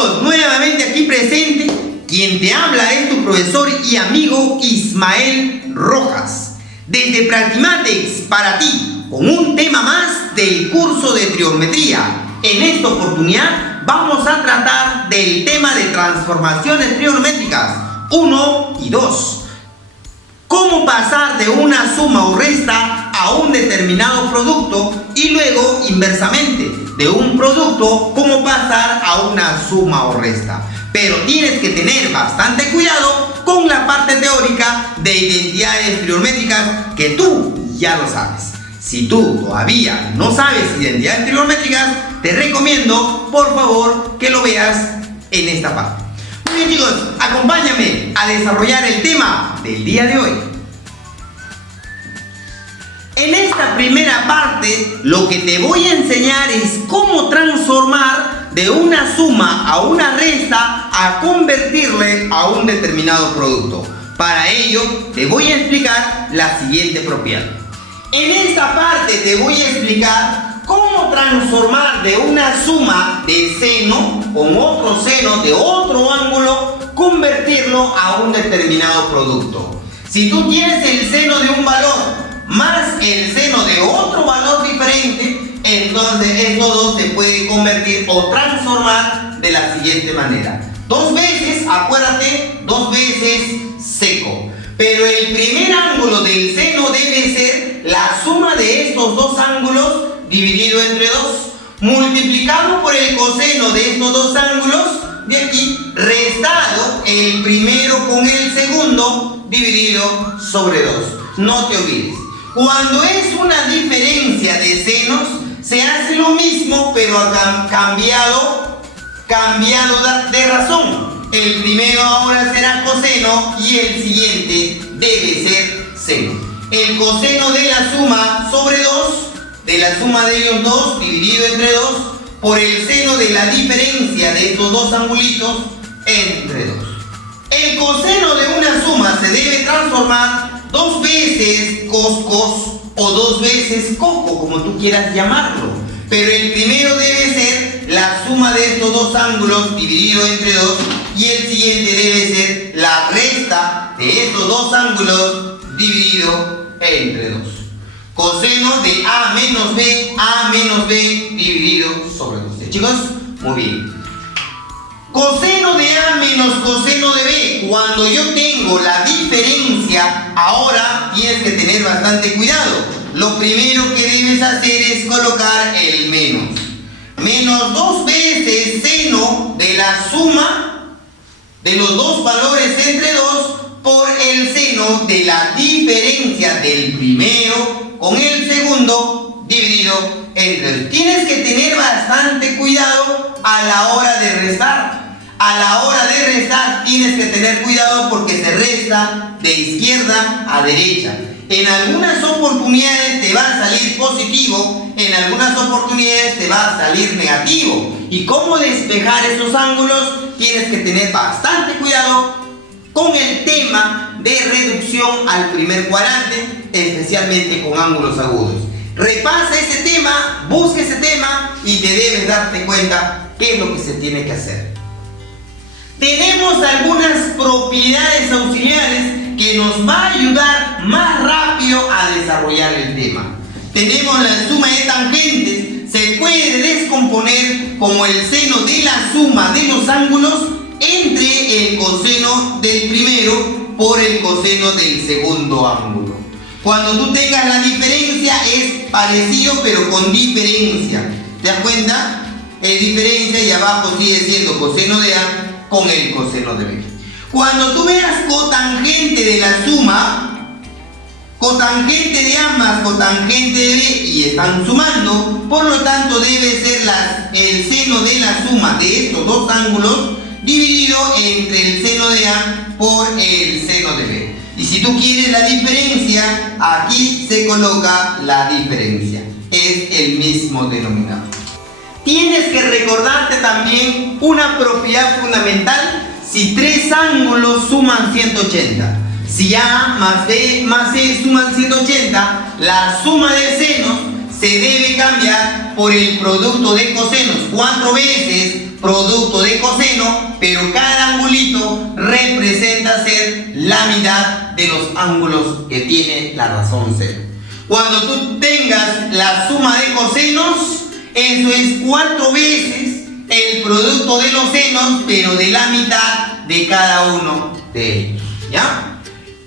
chicos, nuevamente aquí presente, quien te habla es tu profesor y amigo Ismael Rojas, desde Practimatex para ti, con un tema más del curso de trigonometría. En esta oportunidad vamos a tratar del tema de transformaciones trigonométricas 1 y 2. Cómo pasar de una suma o resta a un determinado producto y luego inversamente de un producto cómo pasar a una suma o resta. Pero tienes que tener bastante cuidado con la parte teórica de identidades trigonométricas que tú ya lo sabes. Si tú todavía no sabes identidades trigonométricas, te recomiendo por favor que lo veas en esta parte. Muy bien chicos, acompáñame a desarrollar el tema del día de hoy. En esta primera parte lo que te voy a enseñar es cómo transformar de una suma a una resta a convertirle a un determinado producto. Para ello te voy a explicar la siguiente propiedad. En esta parte te voy a explicar cómo transformar de una suma de seno con otro seno de otro ángulo, convertirlo a un determinado producto. Si tú tienes el seno de un valor más el seno de otro valor diferente, entonces estos dos se puede convertir o transformar de la siguiente manera. Dos veces, acuérdate, dos veces seco. Pero el primer ángulo del seno debe ser la suma de estos dos ángulos dividido entre 2, multiplicado por el coseno de estos dos ángulos de aquí, restado el primero con el segundo dividido sobre 2. No te olvides. Cuando es una diferencia de senos, se hace lo mismo, pero cambiado de razón. El primero ahora será coseno y el siguiente debe ser seno. El coseno de la suma sobre 2, de la suma de ellos dos, dividido entre 2, por el seno de la diferencia de estos dos angulitos entre 2. El coseno de una suma se debe transformar dos veces cos o dos veces coco, como tú quieras llamarlo. Pero el primero debe ser la suma de estos dos ángulos dividido entre 2 y el siguiente debe ser la resta de estos dos ángulos dividido entre 2. Coseno de A menos B dividido sobre 2. Chicos, muy bien. Coseno de A menos coseno de B. Cuando yo tengo la diferencia, ahora tienes que tener bastante cuidado. Lo primero que debes hacer es colocar el menos. Menos dos veces seno de la suma de los dos valores entre 2 por el seno de la diferencia del primero con el segundo dividido entre 2. Tienes que tener bastante cuidado a la hora de restar. A la hora de restar tienes que tener cuidado porque se resta de izquierda a derecha. En algunas oportunidades te va a salir positivo, en algunas oportunidades te va a salir negativo. Y cómo despejar esos ángulos, tienes que tener bastante cuidado con el tema de reducción al primer cuadrante, especialmente con ángulos agudos. Repasa ese tema, busca ese tema y te debes darte cuenta qué es lo que se tiene que hacer. Tenemos algunas propiedades auxiliares que nos va a ayudar más rápido a desarrollar el tema. Tenemos la suma de tangentes, se puede descomponer como el seno de la suma de los ángulos entre el coseno del primero por el coseno del segundo ángulo. Cuando tú tengas la diferencia es parecido pero con diferencia. ¿Te das cuenta? Es diferencia y abajo sigue siendo coseno de A con el coseno de B. Cuando tú veas cotangente de la suma, cotangente de A más cotangente de B y están sumando, por lo tanto debe ser el seno de la suma de estos dos ángulos dividido entre el seno de A por el seno de B. Y si tú quieres la diferencia, aquí se coloca la diferencia. Es el mismo denominador. Tienes que recordarte también una propiedad fundamental si tres ángulos suman 180. Si A más B más C suman 180, la suma de senos se debe cambiar por el producto de cosenos. 4 veces producto de coseno, pero cada angulito representa ser la mitad de los ángulos que tiene la razón 0. Cuando tú tengas la suma de cosenos, eso es 4 veces el producto de los senos, pero de la mitad de cada uno de ellos, ¿ya?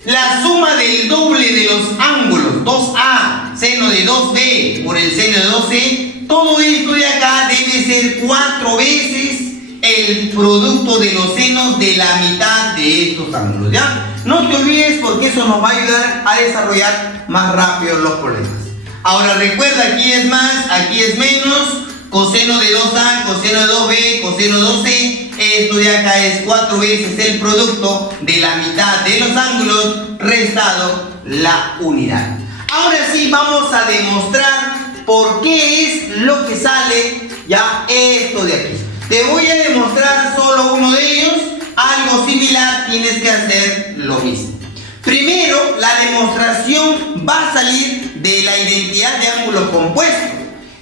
La suma del doble de los ángulos, 2A, seno de 2B por el seno de 2C, todo esto de acá debe ser 4 veces el producto de los senos de la mitad de estos ángulos, ¿ya? No te olvides porque eso nos va a ayudar a desarrollar más rápido los problemas. Ahora recuerda, aquí es más, aquí es menos, coseno de 2A, coseno de 2B, coseno de 2C, esto de acá es 4 veces el producto de la mitad de los ángulos restado la unidad. Ahora sí vamos a demostrar por qué es lo que sale ya esto de aquí. Te voy a demostrar solo uno de ellos, algo similar tienes que hacer lo mismo. Primero, la demostración va a salir de la identidad de ángulos compuestos.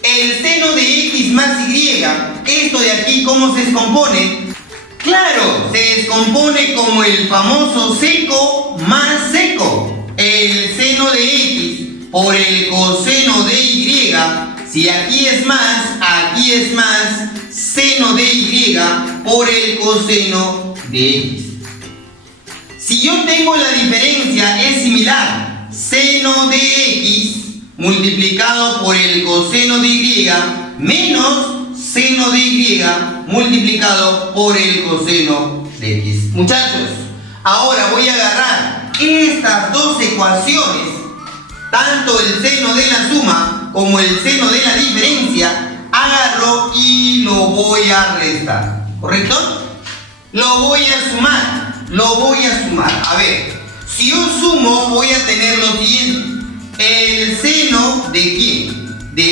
El seno de x más y, esto de aquí, ¿cómo se descompone? Claro, se descompone como el famoso seco más seco. El seno de x por el coseno de y, si aquí es más, seno de y por el coseno de x. Si yo tengo la diferencia, es similar, seno de x multiplicado por el coseno de y menos seno de y multiplicado por el coseno de x. Muchachos, ahora voy a agarrar estas dos ecuaciones, tanto el seno de la suma como el seno de la diferencia, agarro y lo voy a restar, ¿correcto? Lo voy a sumar, a ver, si yo sumo voy a tener lo siguiente, el seno de ¿quién? De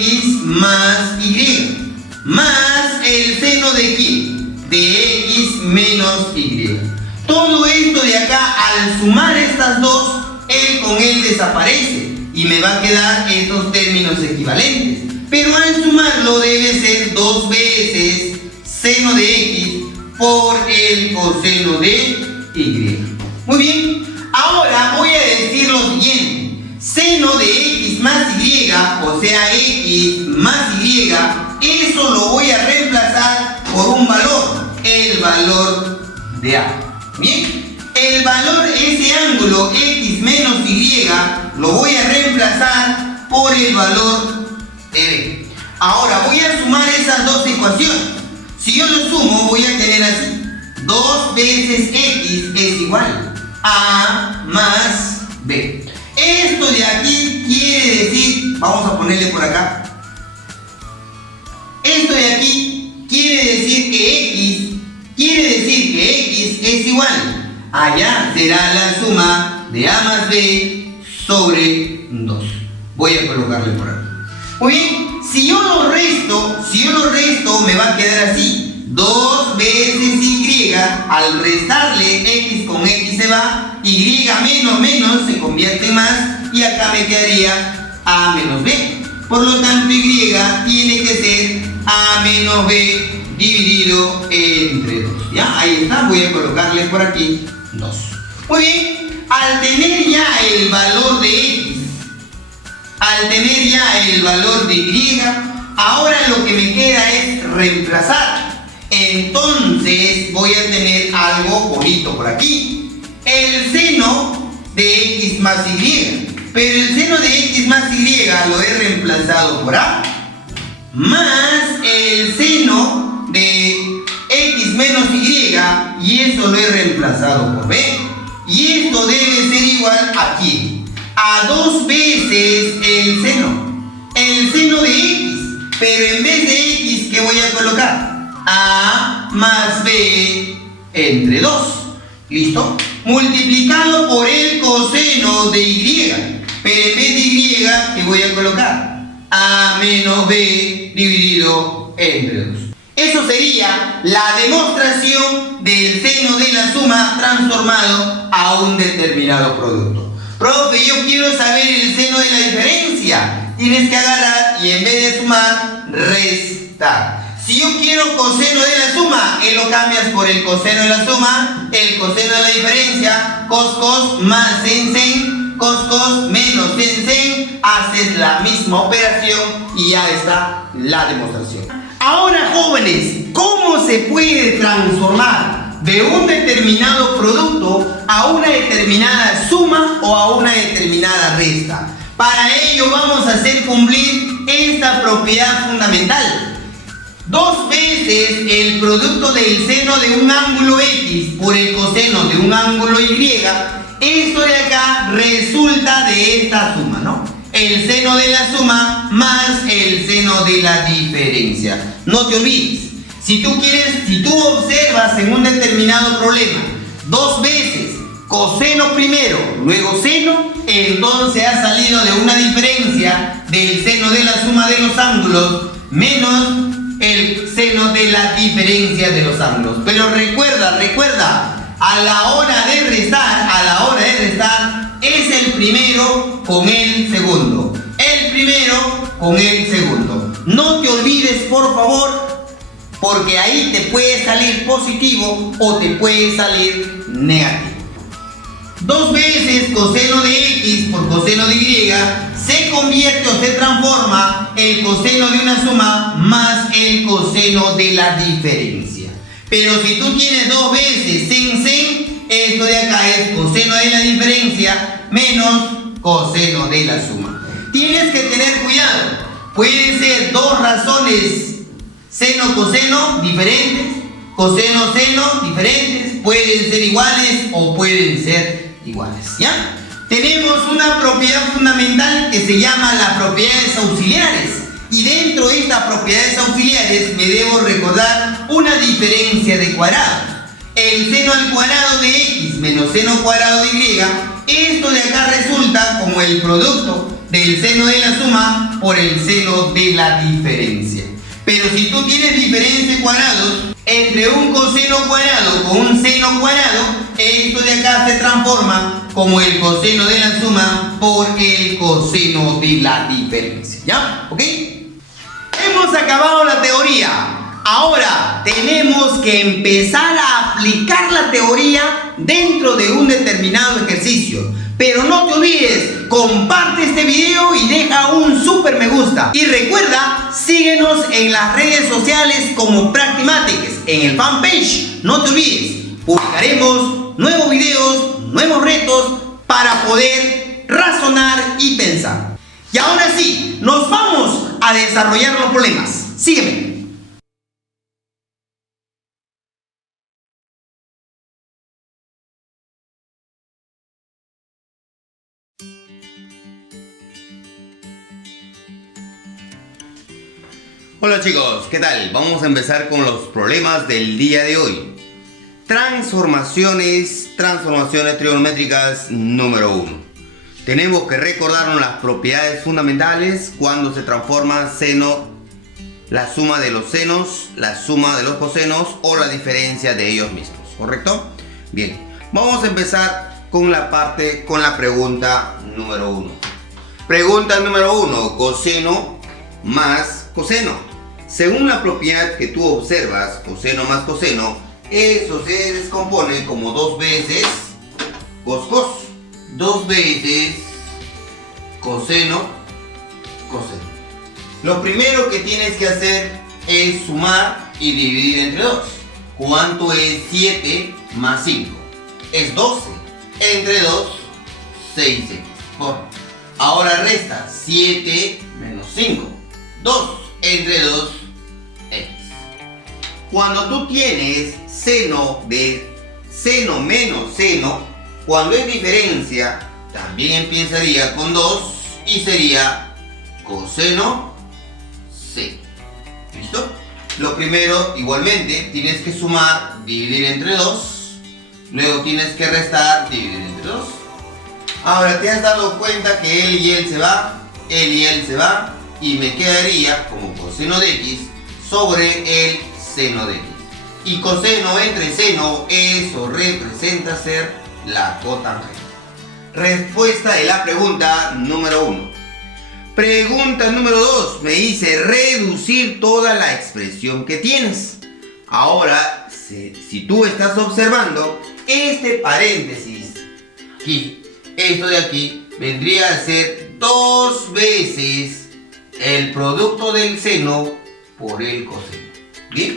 x más y, más el seno de ¿quién? De x menos y. Todo esto de acá, al sumar estas dos, el con el desaparece y me va a quedar estos términos equivalentes. Pero al sumarlo debe ser 2 veces seno de x por el coseno de y. Muy bien, ahora voy a decir lo siguiente. Seno de x más y, o sea x más y, eso lo voy a reemplazar por un valor, el valor de a. Bien, el valor, ese ángulo x menos y, lo voy a reemplazar por el valor de b. Ahora voy a sumar esas dos ecuaciones. Si yo lo sumo voy a tener así, 2 veces x es igual a más b. Esto de aquí quiere decir, vamos a ponerle por acá, esto de aquí quiere decir que x es igual a, allá será la suma de a más b sobre 2. Voy a colocarle por aquí. Muy bien, si yo lo resto me va a quedar así, 2 veces y, al restarle x con x se va, y menos se convierte en más, y acá me quedaría a menos b. Por lo tanto, y tiene que ser a menos b dividido entre 2. ¿Ya? Ahí está, voy a colocarle por aquí 2. Muy bien, al tener ya el valor de x, al tener ya el valor de y, ahora lo que me queda es reemplazar. Entonces voy a tener algo bonito por aquí, el seno de x más y, pero el seno de x más y lo he reemplazado por a, más el seno de x menos y eso lo he reemplazado por b, y esto debe ser igual aquí a 2 veces el seno de x, pero en vez de x, ¿qué voy a colocar? A más b entre 2. ¿Listo? Multiplicado por el coseno de y, pero en vez de y, ¿qué voy a colocar? A menos b dividido entre 2. Eso sería la demostración del seno de la suma transformado a un determinado producto. Profe, yo quiero saber el seno de la diferencia. tienes que agarrar y en vez de sumar, restar. Si yo quiero coseno de la suma, lo cambias por el coseno de la suma, el coseno de la diferencia, cos más sen, cos menos sen, haces la misma operación y ya está la demostración. Ahora, jóvenes, ¿cómo se puede transformar de un determinado producto a una determinada suma o a una determinada resta? Para ello vamos a hacer cumplir esta propiedad fundamental. 2 veces el producto del seno de un ángulo X por el coseno de un ángulo Y, esto de acá resulta de esta suma, ¿no? El seno de la suma más el seno de la diferencia. No te olvides, si tú observas en un determinado problema 2 veces coseno primero, luego seno, entonces ha salido de una diferencia del seno de la suma de los ángulos menos el seno de la diferencia de los ángulos. Pero recuerda, a la hora de restar, es el primero con el segundo. El primero con el segundo. No te olvides, por favor, porque ahí te puede salir positivo o te puede salir negativo. 2 veces coseno de X por coseno de Y se convierte o se transforma el coseno de una suma más el coseno de la diferencia. Pero si tú tienes 2 veces sen, esto de acá es coseno de la diferencia menos coseno de la suma. Tienes que tener cuidado. Pueden ser 2 razones seno-coseno diferentes, coseno-seno diferentes, pueden ser iguales o pueden ser iguales, ¿ya? Tenemos una propiedad fundamental que se llama las propiedades auxiliares. Y dentro de estas propiedades auxiliares me debo recordar una diferencia de cuadrados. El seno al cuadrado de X menos seno cuadrado de Y, esto de acá resulta como el producto del seno de la suma por el seno de la diferencia. Pero si tú tienes diferencia de cuadrados entre un coseno cuadrado con un seno cuadrado, esto de acá se transforma como el coseno de la suma por el coseno de la diferencia, ¿ya? ¿Ok? Hemos acabado la teoría. Ahora tenemos que empezar a aplicar la teoría dentro de un determinado ejercicio. Pero no te olvides, comparte este video y deja un super me gusta. Y recuerda, síguenos en las redes sociales como Practimatic, en el fanpage. No te olvides, publicaremos nuevos videos, nuevos retos para poder razonar y pensar. Y ahora sí, nos vamos a desarrollar los problemas. Sígueme. Hola chicos, ¿qué tal? Vamos a empezar con los problemas del día de hoy. Transformaciones trigonométricas número 1. Tenemos que recordarnos las propiedades fundamentales cuando se transforma seno, la suma de los senos, la suma de los cosenos o la diferencia de ellos mismos, ¿correcto? Bien, vamos a empezar con la pregunta número 1. Pregunta número 1, coseno más coseno. Según la propiedad que tú observas, coseno más coseno, eso se descompone como 2 veces cos. 2 veces coseno, coseno. Lo primero que tienes que hacer es sumar y dividir entre 2. ¿Cuánto es 7 más 5? Es 12. Entre 2, 6x. Ahora resta 7 menos 5. 2 entre 2, x. Cuando tú tienes seno menos seno, cuando es diferencia, también empezaría con 2 y sería coseno c. ¿Listo? Lo primero, igualmente, tienes que sumar, dividir entre 2. Luego tienes que restar, dividir entre 2. Ahora te has dado cuenta que él y él se va, él y él se va, y me quedaría como coseno de x sobre el seno de x. Y coseno entre seno, eso representa ser la cotangente. Respuesta de la pregunta número 1. Pregunta número 2. Me dice reducir toda la expresión que tienes. Ahora, si tú estás observando, este paréntesis aquí, esto de aquí, vendría a ser 2 veces el producto del seno por el coseno. ¿Bien?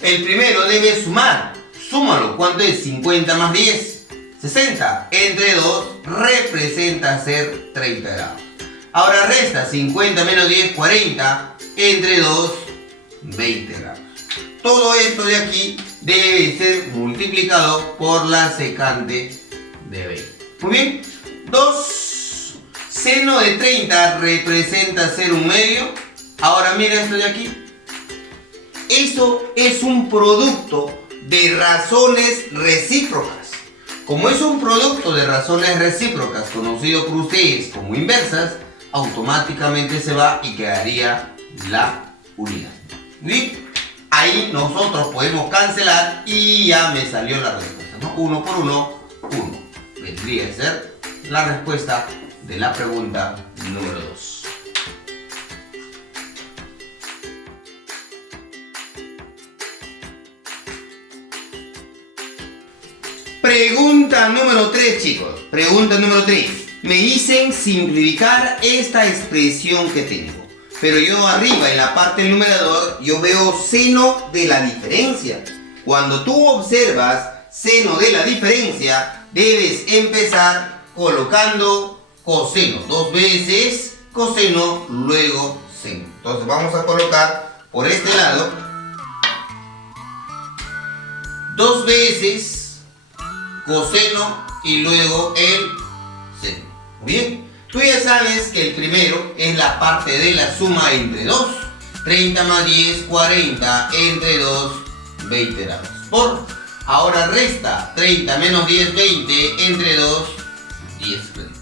El primero debe sumar. Súmalo. ¿Cuánto es? 50 más 10. 60. Entre 2 representa ser 30 grados. Ahora resta 50 menos 10, 40. Entre 2, 20 grados. Todo esto de aquí debe ser multiplicado por la secante de 20. Muy bien. 2 seno de 30 representa ser 1/2. Ahora mira esto de aquí. Eso es un producto de razones recíprocas. Como es un producto de razones recíprocas, conocido por ustedes como inversas, automáticamente se va y quedaría la unidad. ¿Bien? Ahí nosotros podemos cancelar y ya me salió la respuesta, ¿no? 1 por 1, 1. Vendría a ser la respuesta de la pregunta número 2. Pregunta número 3, chicos. Pregunta número 3. Me dicen simplificar esta expresión que tengo. Pero yo arriba, en la parte del numerador, yo veo seno de la diferencia. Cuando tú observas seno de la diferencia, debes empezar colocando coseno. 2 veces coseno, luego seno. Entonces vamos a colocar por este lado 2 veces coseno y luego el seno. Muy bien. Tú ya sabes que el primero es la parte de la suma entre 2. 30 más 10, 40. Entre 2, 20 grados. Ahora resta 30 menos 10, 20. Entre 2, 10 grados.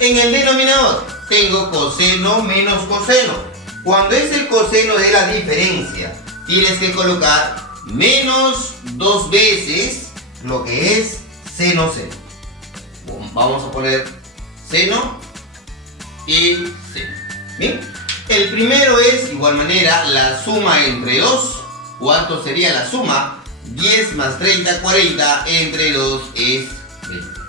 En el denominador tengo coseno menos coseno. Cuando es el coseno de la diferencia, tienes que colocar menos 2 veces lo que es seno seno. Vamos a poner seno y seno. Bien. El primero es, de igual manera, la suma entre 2. ¿Cuánto sería la suma? 10 más 30, 40. Entre 2 es 20.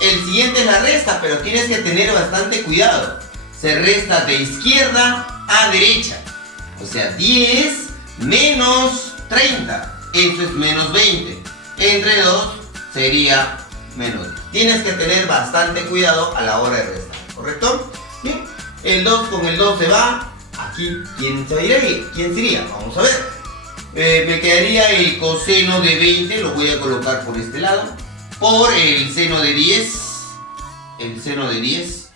El siguiente es la resta, pero tienes que tener bastante cuidado. Se resta de izquierda a derecha. O sea, 10 menos 30. Eso es menos 20. Entre 2 sería menos 10. Tienes que tener bastante cuidado a la hora de restar, ¿correcto? Bien, el 2 con el 2 se va. Aquí, ¿quién se va a ir ahí? ¿Quién sería? Vamos a ver. Me quedaría el coseno de 20, lo voy a colocar por este lado, por el seno de 10. El seno de 10.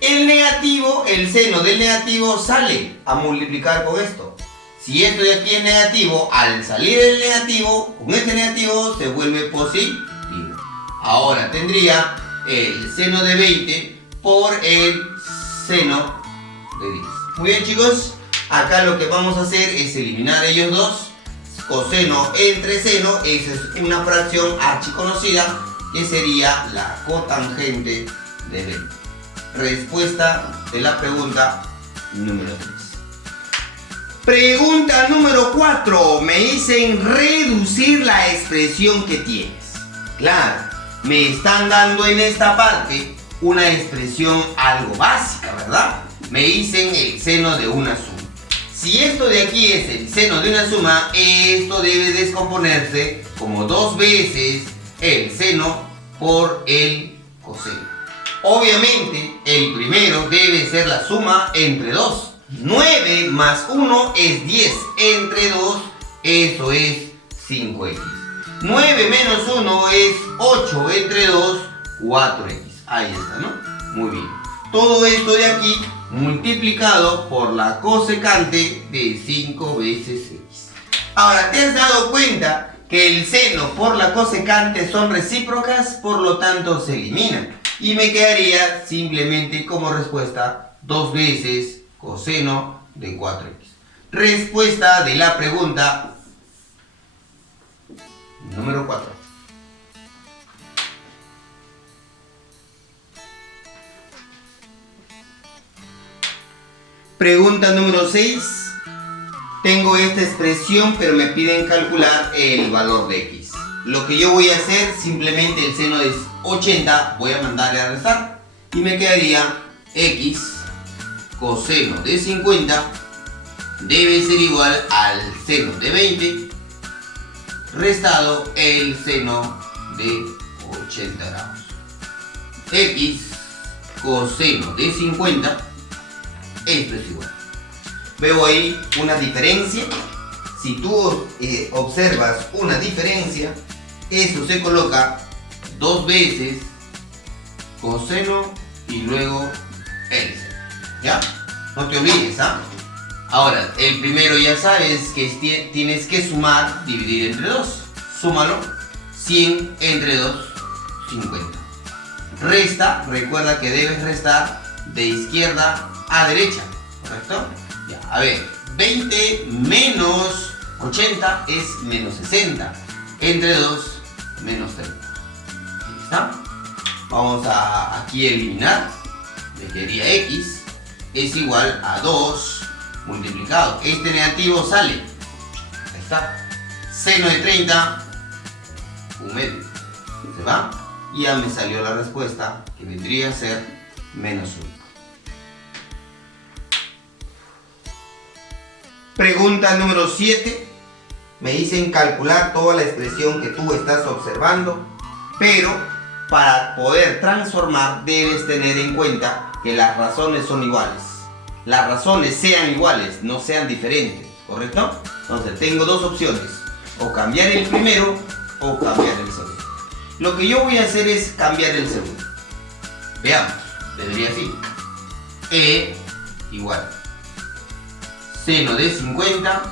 El negativo, el seno del negativo sale a multiplicar con esto. Si esto de aquí es negativo, al salir el negativo, con este negativo se vuelve positivo. Ahora tendría el seno de 20 por el seno de 10. Muy bien, chicos. Acá lo que vamos a hacer es eliminar ellos dos. Coseno entre seno, esa es una fracción archiconocida que sería la cotangente de 20. Respuesta de la pregunta número 3. Pregunta número 4. Me dicen reducir la expresión que tienes. Claro, me están dando en esta parte una expresión algo básica, ¿verdad? Me dicen el seno de una suma. Si esto de aquí es el seno de una suma, esto debe descomponerse como 2 veces el seno por el coseno. Obviamente, el primero debe ser la suma entre 2. 9 más 1 es 10. Entre 2, eso es 5x. 9 menos 1 es 8. Entre 2, 4x. Ahí está, ¿no? Muy bien. Todo esto de aquí multiplicado por la cosecante de 5 veces x. Ahora, ¿te has dado cuenta que el seno por la cosecante son recíprocas? Por lo tanto, se eliminan. Y me quedaría simplemente como respuesta 2 veces coseno de 4x. Respuesta de la pregunta número 4. Pregunta número 6. Tengo esta expresión, pero me piden calcular el valor de x. Lo que yo voy a hacer, simplemente el seno es 80, voy a mandarle a restar. Y me quedaría x coseno de 50 debe ser igual al seno de 20 restado el seno de 80 grados. X coseno de 50, esto es igual. Veo ahí una diferencia. Si tú observas una diferencia, eso se coloca dos veces coseno y luego el seno. ¿Ya? No te olvides, ¿ah? Ahora, el primero ya sabes que tienes que sumar, dividir entre 2. Súmalo. 100 entre 2, 50. Resta, recuerda que debes restar de izquierda a derecha, ¿correcto? Ya, a ver, 20 menos 80 es menos 60. Entre 2, menos 30. ¿Ahí está? Vamos a aquí eliminar. Me quedaría x es igual a 2 multiplicado. Este negativo sale. Ahí está. Seno de 30, un medio. Se va. Y ya me salió la respuesta, que vendría a ser menos 1. Pregunta número 7. Me dicen calcular toda la expresión que tú estás observando, pero para poder transformar debes tener en cuenta que las razones son iguales. Las razones sean iguales, no sean diferentes, ¿correcto? Entonces tengo dos opciones, o cambiar el primero o cambiar el segundo. Lo que yo voy a hacer es cambiar el segundo. Veamos, vendría así. E igual seno de 50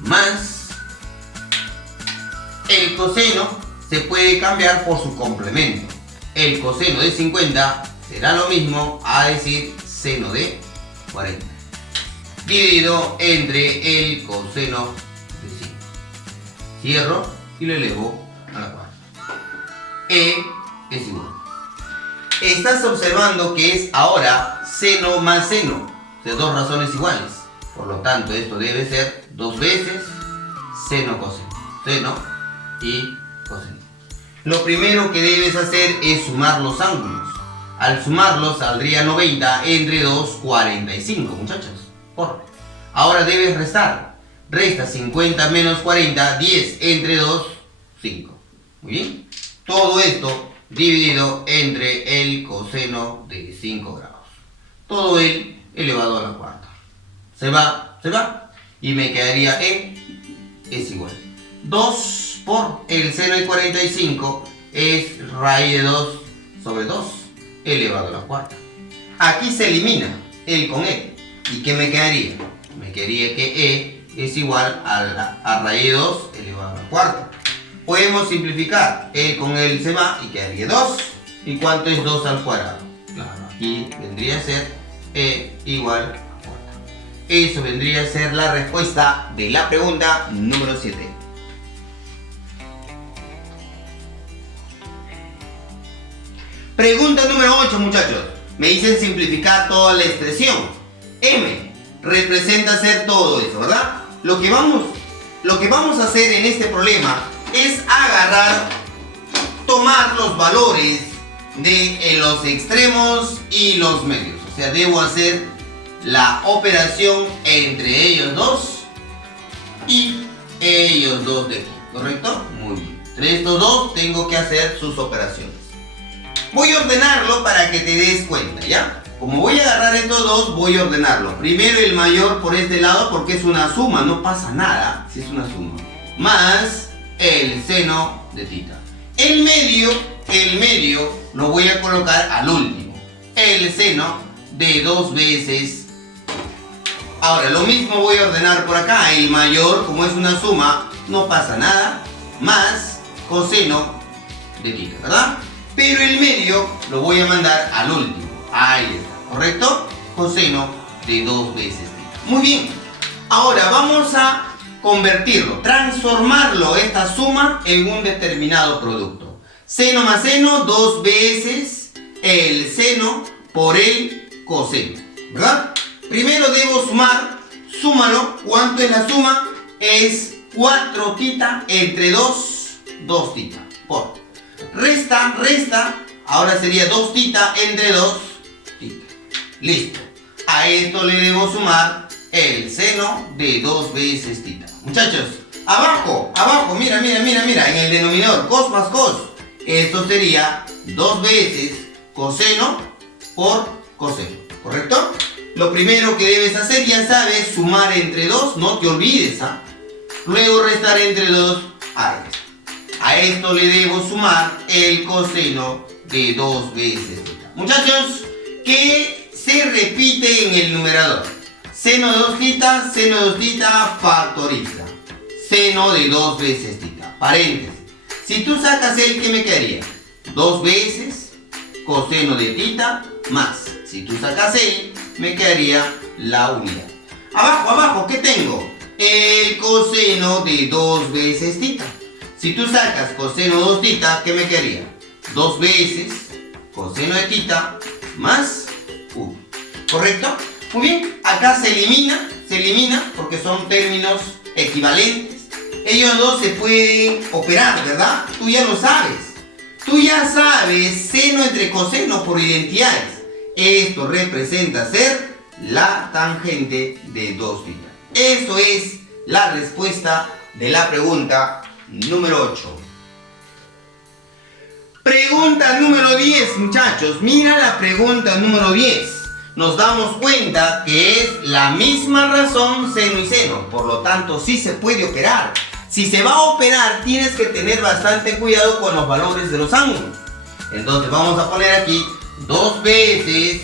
más el coseno se puede cambiar por su complemento. El coseno de 50 será lo mismo a decir seno de 40 dividido entre el coseno de 5. Cierro y lo elevo a la cuarta. E es igual. Estás observando que es ahora seno más seno, o sea, dos razones iguales. Por lo tanto, esto debe ser dos veces seno coseno. Seno y coseno. Lo primero que debes hacer es sumar los ángulos. Al sumarlos saldría 90 entre 2, 45, muchachos. Ahora debes restar. Resta 50 menos 40, 10 entre 2, 5. Muy bien. Todo esto dividido entre el coseno de 5 grados. Todo el elevado a la cuarta. Se va. Y me quedaría E es igual. 2 por el seno de 45 es raíz de 2 sobre 2 elevado a la cuarta. Aquí se elimina el con E. ¿Y qué me quedaría? Me quedaría que E es igual a raíz de 2 elevado a la cuarta. Podemos simplificar. El con el se va y quedaría 2. ¿Y cuánto es 2 al cuadrado? Claro, aquí vendría a ser E igual a cuarta. Eso vendría a ser la respuesta de la pregunta número 7. Pregunta número 8, muchachos. Me dicen simplificar toda la expresión. M representa hacer todo eso, ¿verdad? Lo que vamos a hacer en este problema es tomar los valores de los extremos y los medios. O sea, debo hacer la operación entre ellos dos y ellos dos de aquí, ¿correcto? Muy bien. Entre estos dos tengo que hacer sus operaciones. Voy a ordenarlo para que te des cuenta, ¿ya? Como voy a agarrar estos dos, voy a ordenarlo. Primero el mayor por este lado porque es una suma, no pasa nada si es una suma. Más el seno de tita. El medio lo voy a colocar al último. El seno de 2 veces. Ahora, lo mismo voy a ordenar por acá. El mayor, como es una suma, no pasa nada. Más coseno de tita, ¿verdad? Pero el medio lo voy a mandar al último. Ahí está, ¿correcto? Coseno de 2 veces tita. Muy bien. Ahora vamos a convertirlo, transformarlo, esta suma, en un determinado producto. Seno más seno, 2 veces el seno por el coseno. ¿verdad? Primero debo sumar, súmalo. ¿Cuánto es la suma? Es 4 tita entre 2, 2 tita. Por resta, ahora sería 2 tita entre 2 tita. Listo. A esto le debo sumar el seno de 2 veces tita. Muchachos, abajo, mira, en el denominador, cos más cos. Esto sería 2 veces coseno por coseno, ¿correcto? Lo primero que debes hacer, ya sabes, sumar entre 2, no te olvides, ¿ah? Luego restar entre 2, a esto le debo sumar el coseno de 2 veces tita. Muchachos, ¿qué se repite en el numerador? Seno de 2 tita, factoriza. Seno de 2 veces tita, paréntesis. Si tú sacas el, ¿qué me quedaría? 2 veces coseno de tita más. Si tú sacas el, me quedaría la unidad. Abajo, ¿qué tengo? El coseno de 2 veces tita. Si tú sacas coseno de 2 tita, ¿qué me quedaría? 2 veces coseno de tita más 1. ¿Correcto? Muy bien, acá se elimina porque son términos equivalentes. Ellos dos se pueden operar, ¿verdad? Tú ya lo sabes. Tú ya sabes seno entre coseno por identidades. Esto representa ser la tangente de 2 tita. Eso es la respuesta de la pregunta número 8. Pregunta número 10, muchachos. Mira la pregunta número 10. Nos damos cuenta que es la misma razón seno y seno. Por lo tanto, sí se puede operar. Si se va a operar, tienes que tener bastante cuidado con los valores de los ángulos. Entonces vamos a poner aquí 2 veces.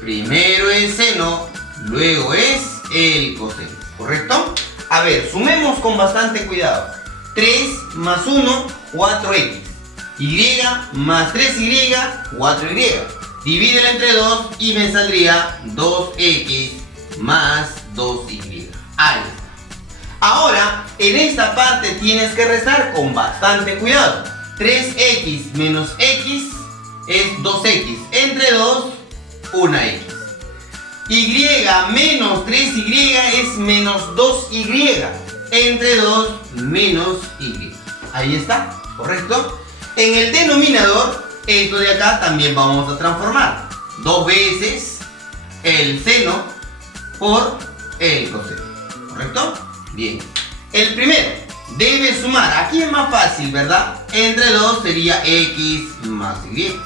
Primero es seno, luego es el coseno. ¿Correcto? A ver, sumemos con bastante cuidado. 3 más 1, 4x. Y más 3y, 4y. Divídelo entre 2 y me saldría 2x más 2y. Ahí está. Ahora, en esta parte tienes que restar con bastante cuidado. 3x menos x es 2x. Entre 2, 1x. Y menos 3y es menos 2y. Entre 2, menos y. Ahí está, ¿correcto? En el denominador, esto de acá también vamos a transformar. 2 veces el seno por el coseno. ¿Correcto? Bien. El primero debe sumar. Aquí es más fácil, ¿verdad? Entre 2 sería x más y.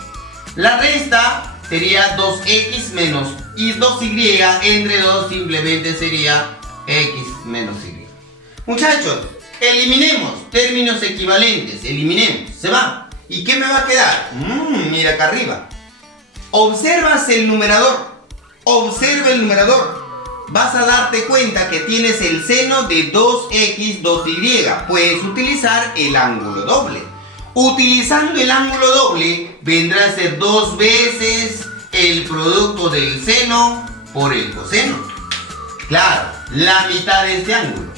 La resta sería 2x menos y 2y. Entre 2 simplemente sería x menos y. Muchachos, eliminemos términos equivalentes. Eliminemos. Se va. ¿Y qué me va a quedar? Mira acá arriba. Observas el numerador. Observa el numerador. Vas a darte cuenta que tienes el seno de 2x, 2y. Puedes utilizar el ángulo doble. Utilizando el ángulo doble, vendrá a ser 2 veces el producto del seno por el coseno. Claro, la mitad de este ángulo.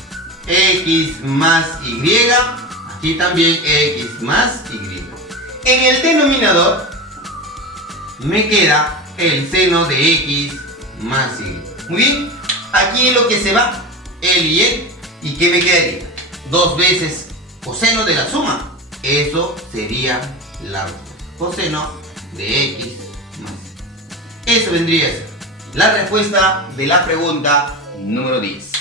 X más y. Aquí también x más y. En el denominador me queda el seno de x más y. Muy bien, aquí es lo que se va, el y el. ¿Y qué me quedaría? 2 veces coseno de la suma. Eso sería la respuesta. Coseno de x más y. Eso vendría a ser la respuesta de la pregunta número 10.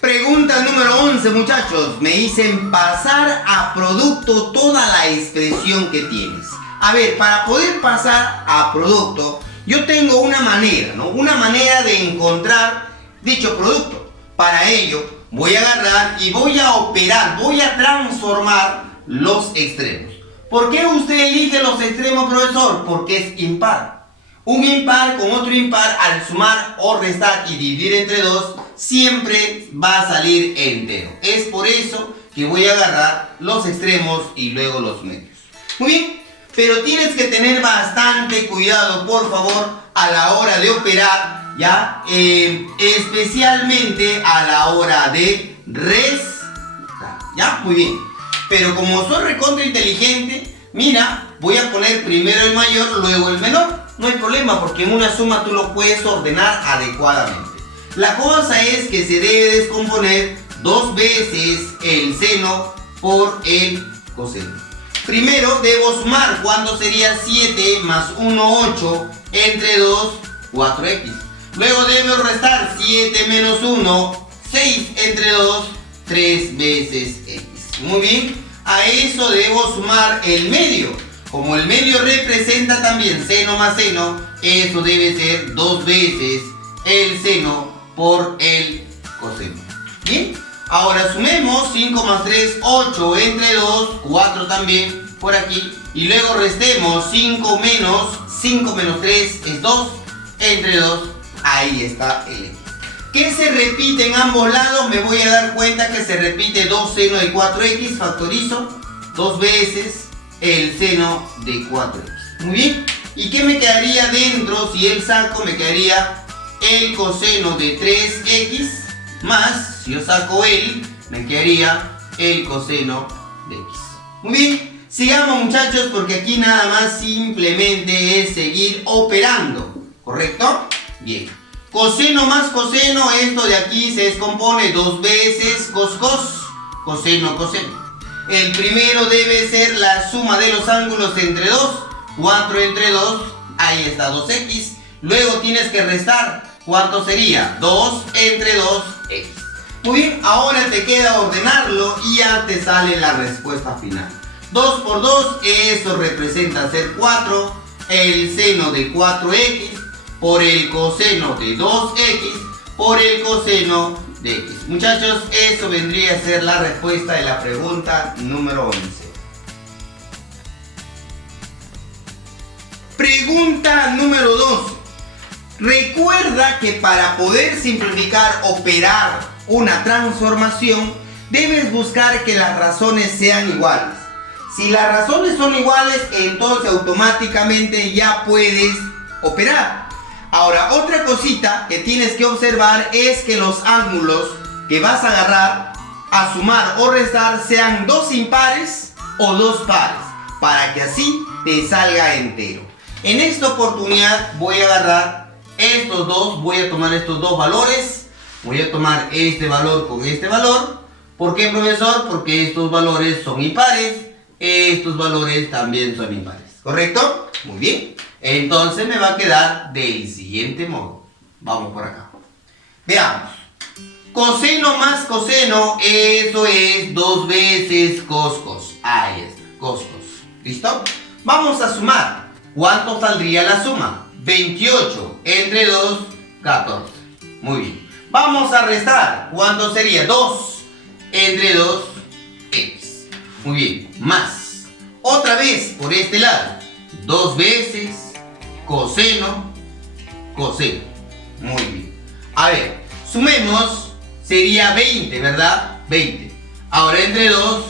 Pregunta número 11, muchachos. Me dicen pasar a producto toda la expresión que tienes. A ver, para poder pasar a producto, yo tengo una manera, ¿no? Una manera de encontrar dicho producto. Para ello, voy a agarrar y voy a operar, voy a transformar los extremos. ¿Por qué usted elige los extremos, profesor? Porque es impar. Un impar con otro impar, al sumar o restar y dividir entre 2, siempre va a salir entero. Es por eso que voy a agarrar los extremos y luego los medios. Muy bien, pero tienes que tener bastante cuidado, por favor, a la hora de operar, ¿ya? Especialmente a la hora de restar. ¿Ya? Muy bien. Pero como soy recontra inteligente, mira, voy a poner primero el mayor, luego el menor. No hay problema porque en una suma tú lo puedes ordenar adecuadamente. La cosa es que se debe descomponer dos veces el seno por el coseno. Primero debo sumar cuánto sería 7 más 1, 8, entre 2, 4x. Luego debo restar 7 menos 1, 6, entre 2, 3 veces x. Muy bien, a eso debo sumar el medio. Como el medio representa también seno más seno, eso debe ser 2 veces el seno por el coseno. Bien, ahora sumemos 5 más 3, 8, entre 2, 4 también por aquí. Y luego restemos 5 menos 3 es 2, entre 2, ahí está el x. ¿Qué se repite en ambos lados? Me voy a dar cuenta que se repite 2 seno de 4x, factorizo 2 veces el seno de 4x. Muy bien. ¿Y qué me quedaría dentro? Si el saco me quedaría el coseno de 3x más, si yo saco el, me quedaría el coseno de x. Muy bien. Sigamos, muchachos, porque aquí nada más simplemente es seguir operando. ¿Correcto? Bien. Coseno más coseno, esto de aquí se descompone 2 veces cos, coseno, coseno. El primero debe ser la suma de los ángulos entre 2, 4 entre 2, ahí está 2x. Luego tienes que restar, ¿cuánto sería? 2 entre 2x. Muy bien, ahora te queda ordenarlo y ya te sale la respuesta final. 2 por 2, eso representa ser 4, el seno de 4x por el coseno de 2x por el coseno de x. Muchachos, eso vendría a ser la respuesta de la pregunta número 11. Pregunta número 2. Recuerda que para poder simplificar, operar una transformación, debes buscar que las razones sean iguales. Si las razones son iguales, entonces automáticamente ya puedes operar. Ahora, otra cosita que tienes que observar es que los ángulos que vas a agarrar a sumar o restar sean dos impares o dos pares, para que así te salga entero. En esta oportunidad voy a agarrar estos dos, voy a tomar estos dos valores, voy a tomar este valor con este valor. ¿Por qué, profesor? Porque estos valores son impares, estos valores también son impares, ¿correcto? Muy bien. Entonces me va a quedar del siguiente modo. Vamos por acá. Veamos. Coseno más coseno, eso es 2 veces cos. Ahí está, cos. ¿Listo? Vamos a sumar. ¿Cuánto saldría la suma? 28 entre 2, 14. Muy bien. Vamos a restar. ¿Cuánto sería? 2 entre 2, x. Muy bien. Más. Otra vez por este lado. 2 veces coseno. Muy bien. A ver, sumemos. Sería 20, ¿verdad? 20. Ahora entre 2,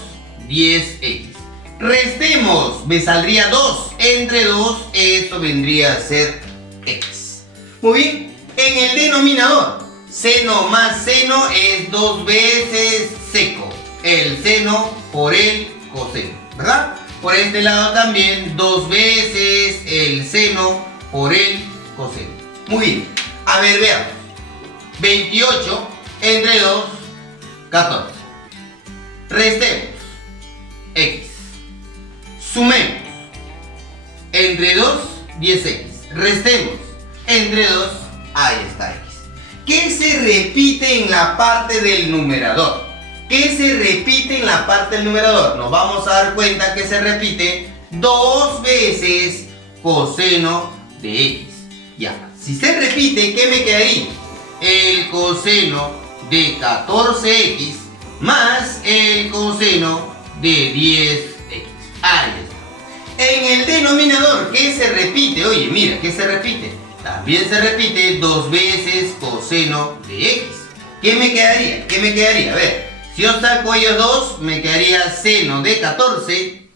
10x. Restemos. Me saldría 2 entre 2. Esto vendría a ser x. Muy bien. En el denominador, seno más seno es 2 veces seco. El seno por el coseno, ¿verdad? Por este lado también 2 veces el seno por el coseno. Muy bien. A ver, veamos. 28 entre 2, 14. Restemos. X. Sumemos. Entre 2, 10x. Restemos. Entre 2, ahí está x. ¿Qué se repite en la parte del numerador? ¿Qué se repite en la parte del numerador? Nos vamos a dar cuenta que se repite 2 veces coseno de x. Ya. Si se repite, ¿qué me quedaría? El coseno de 14x más el coseno de 10x. Ahí está. En el denominador, ¿qué se repite? Oye, mira, ¿qué se repite? También se repite 2 veces coseno de x. ¿Qué me quedaría? ¿Qué me quedaría? A ver, si yo saco ellos dos, me quedaría seno de 14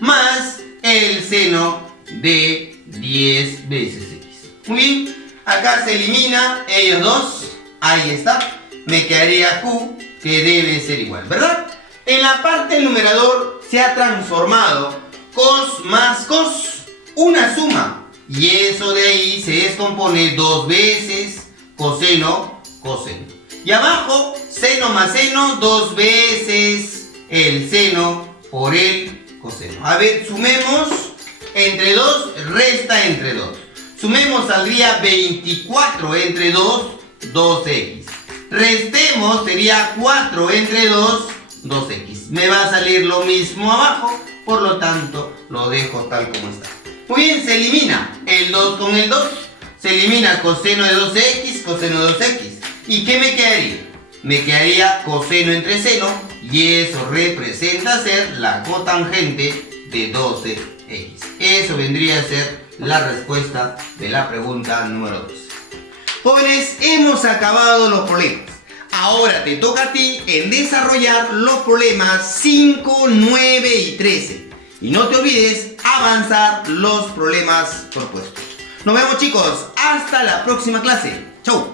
más el seno de 10 veces x. Muy bien. Acá se elimina ellos dos. Ahí está. Me quedaría q que debe ser igual, ¿verdad? En la parte del numerador se ha transformado cos más cos, una suma. Y eso de ahí se descompone dos veces coseno, coseno. Y abajo, seno más seno, dos veces el seno por el coseno. A ver, sumemos. Entre 2 resta entre 2. Sumemos, saldría 24 entre 2, 2x. Restemos, sería 4 entre 2, 2x. Me va a salir lo mismo abajo, por lo tanto lo dejo tal como está. Muy bien, se elimina el 2 con el 2. Se elimina coseno de 2x, coseno de 2x. ¿Y qué me quedaría? Me quedaría coseno entre seno, y eso representa ser la cotangente de 12x. Eso vendría a ser la respuesta de la pregunta número 2. Jóvenes, hemos acabado los problemas. Ahora te toca a ti en desarrollar los problemas 5, 9 y 13. Y no te olvides avanzar los problemas propuestos. Nos vemos, chicos. Hasta la próxima clase. Chau.